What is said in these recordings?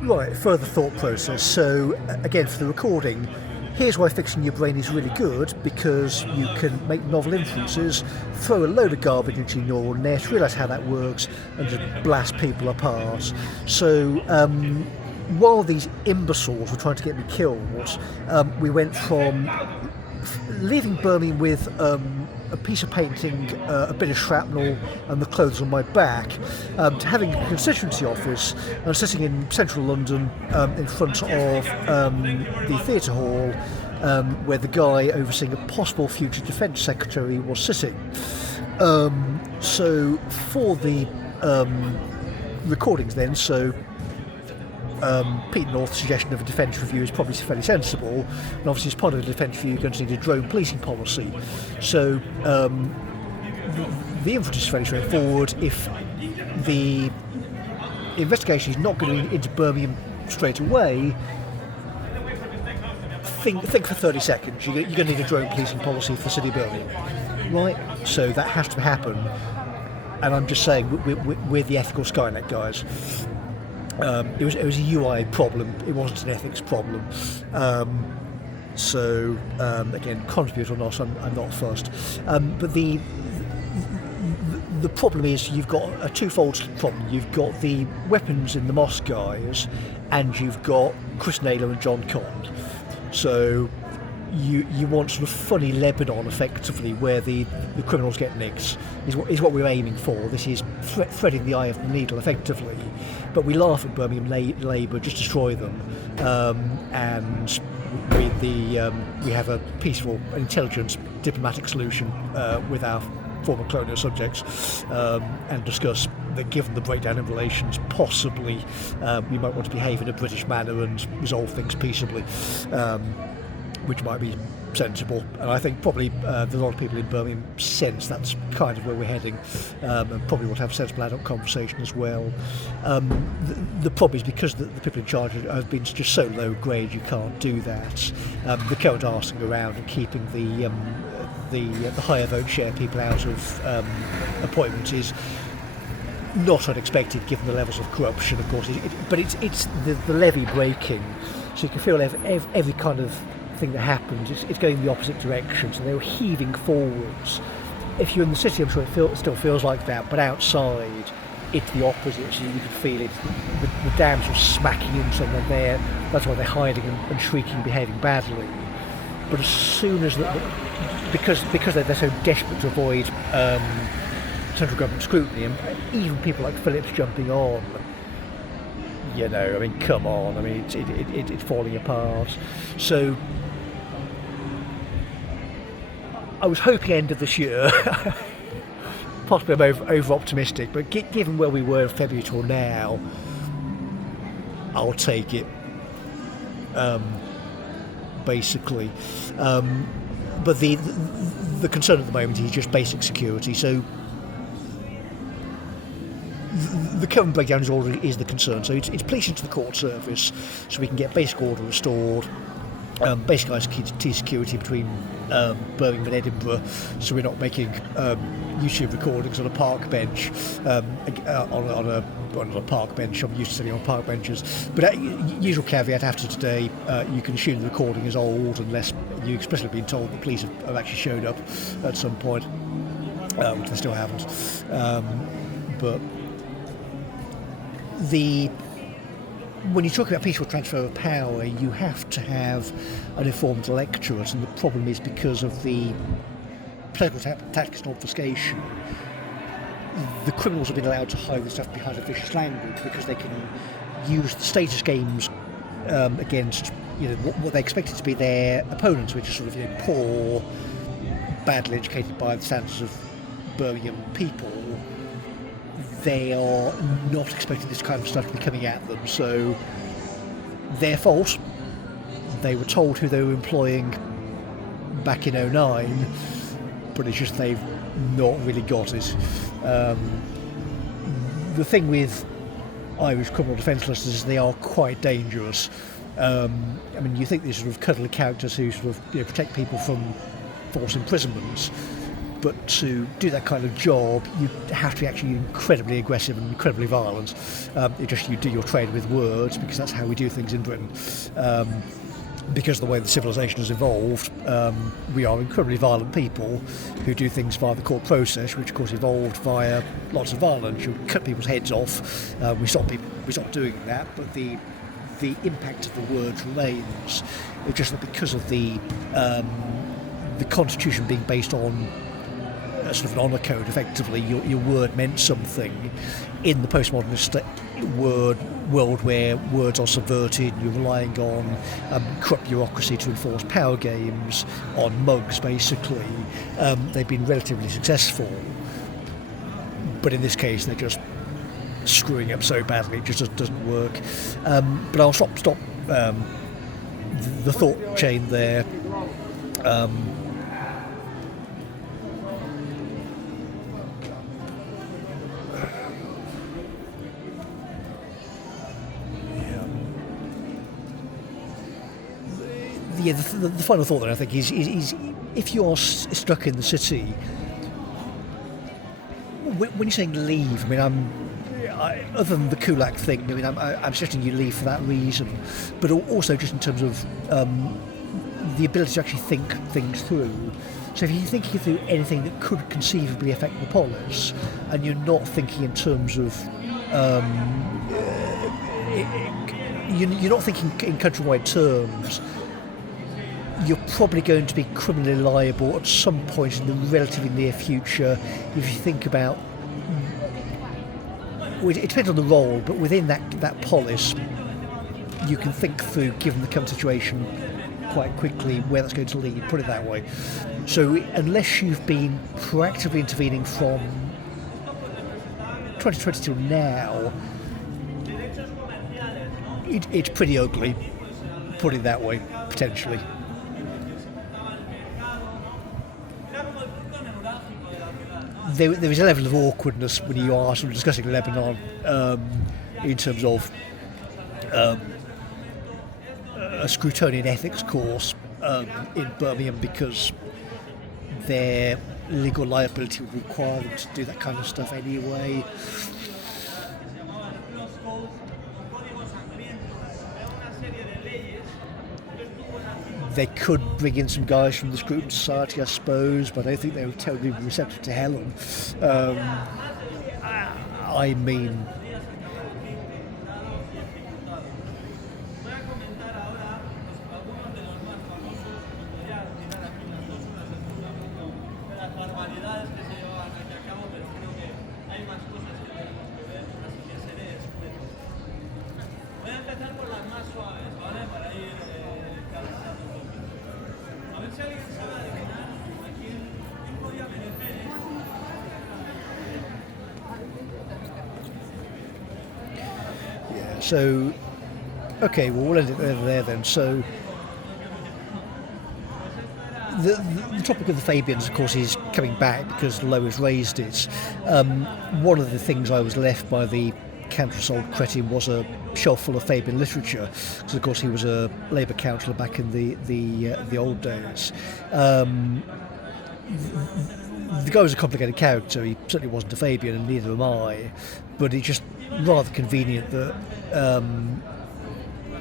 Right, further thought process. So, again, for the recording, here's why fixing your brain is really good, because you can make novel inferences, throw a load of garbage into your neural net, realise how that works, and just blast people apart. So, while these imbeciles were trying to get me killed, we went from leaving Birmingham with a piece of painting, a bit of shrapnel, and the clothes on my back, to having a constituency office and sitting in central London in front of the theatre hall, where the guy overseeing a possible future defence secretary was sitting. So for the recordings then, so Pete North's suggestion of a defence review is probably fairly sensible, and obviously as part of the defence review you're going to need a drone policing policy. So the inference is fairly straightforward. If the investigation is not going into Birmingham straight away, think for 30 seconds. You're going to need a drone policing policy for the city of Birmingham, right? So that has to happen, and I'm just saying we're the ethical Skynet guys. It was a UI problem. It wasn't an ethics problem. So again, contribute or not, I'm not fussed. But the problem is you've got a twofold problem. You've got the weapons in the Moss guys, and you've got Chris Naylor and John Cond. So you want sort of funny Lebanon, effectively, where the criminals get nicks, is what we're aiming for. This is threading the eye of the needle, effectively. But we laugh at Birmingham Labour, just destroy them, and we have a peaceful, intelligent, diplomatic solution with our former colonial subjects, and discuss that given the breakdown in relations, possibly we might want to behave in a British manner and resolve things peaceably. Which might be sensible, and I think probably there's a lot of people in Birmingham sense that's kind of where we're heading, and probably want to have a sensible adult conversation as well. The problem is because the people in charge have been just so low grade, you can't do that. The current arsing around and keeping the higher vote share people out of appointments is not unexpected given the levels of corruption, of course. But it's the levy breaking, so you can feel every kind of thing that happens, it's going the opposite direction, so they were heaving forwards. If you're in the city, I'm sure it still feels like that, but outside it's the opposite, so you can feel it. The dams are smacking into them, and that's why they're hiding and shrieking, behaving badly. But as soon as because they're so desperate to avoid central government scrutiny, and even people like Phillips jumping on, you know, I mean, come on, I mean, it's falling apart. So I was hoping end of this year. Possibly I'm over optimistic, but given where we were in February till now, I'll take it. Basically, but the concern at the moment is just basic security. So the current breakdown is the concern. So it's policing to the court service, so we can get basic order restored. Basic ICT security between Birmingham and Edinburgh, so we're not making YouTube recordings on a park bench, on a park bench. I'm used to sitting on park benches. But usual caveat after today, you can assume the recording is old unless you explicitly been told the police have actually showed up at some point, which they still haven't. But when you talk about peaceful transfer of power, you have to have an informed electorate, and the problem is because of the political tactics and obfuscation, the criminals have been allowed to hide this stuff behind a vicious language because they can use the status games against, you know, what they expected to be their opponents, which are sort of, you know, poor, badly educated by the standards of Birmingham people. They are not expecting this kind of stuff to be coming at them, so their fault. They were told who they were employing back in 2009, but it's just they've not really got it. The thing with Irish criminal defence solicitors is they are quite dangerous. I mean, you think these sort of cuddly characters who sort of, you know, protect people from false imprisonments, but to do that kind of job, you have to be actually incredibly aggressive and incredibly violent. You do your trade with words, because that's how we do things in Britain. Because of the way the civilization has evolved, we are incredibly violent people who do things via the court process, which of course evolved via lots of violence. You cut people's heads off. We stopped doing that, but the impact of the word remains. It's just that because of the constitution being based on a sort of an honour code, effectively, your word meant something. In the postmodernist world where words are subverted, you're relying on corrupt bureaucracy to enforce power games, on mugs basically, they've been relatively successful. But in this case, they're just screwing up so badly, it just doesn't work. But I'll stop the thought chain there. The final thought that I think is if you're stuck in the city, when you're saying leave, I mean, other than the Kulak thing, I mean, I'm suggesting you leave for that reason, but also just in terms of the ability to actually think things through. So if you're thinking through anything that could conceivably affect the polis, and you're not thinking in terms of you're not thinking in countrywide terms, you're probably going to be criminally liable at some point in the relatively near future. If you think about, it depends on the role, but within that polis, you can think through, given the current situation, quite quickly where that's going to lead, put it that way. So unless you've been proactively intervening from 2020 till now, it's pretty ugly, put it that way, potentially. There is a level of awkwardness when you are sort of discussing Lebanon in terms of a Scrutonian ethics course in Birmingham, because their legal liability would require them to do that kind of stuff anyway. They could bring in some guys from the Scruton Society, I suppose, but I don't think they were terribly receptive to Helen. I mean, so, okay, well, we'll end it there then. So, the topic of the Fabians, of course, is coming back because Lowe has raised it. One of the things I was left by the counter-assault cretin was a shelf full of Fabian literature, because, of course, he was a Labour councillor back in the old days. The guy was a complicated character. He certainly wasn't a Fabian, and neither am I. But it's just rather convenient that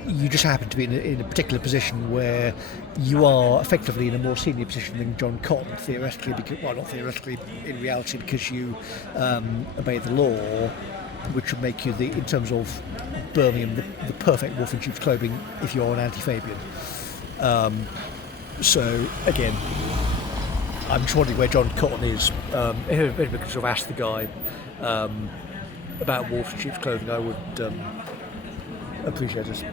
you just happen to be in a particular position where you are effectively in a more senior position than John Cotton, theoretically, not theoretically, in reality, because you obey the law, which would make you, in terms of Birmingham, the perfect wolf in sheep's clothing if you're an anti-Fabian. So, again, I'm just wondering where John Cotton is. If we could sort of ask the guy about wolf in sheep's clothing, I would appreciate it.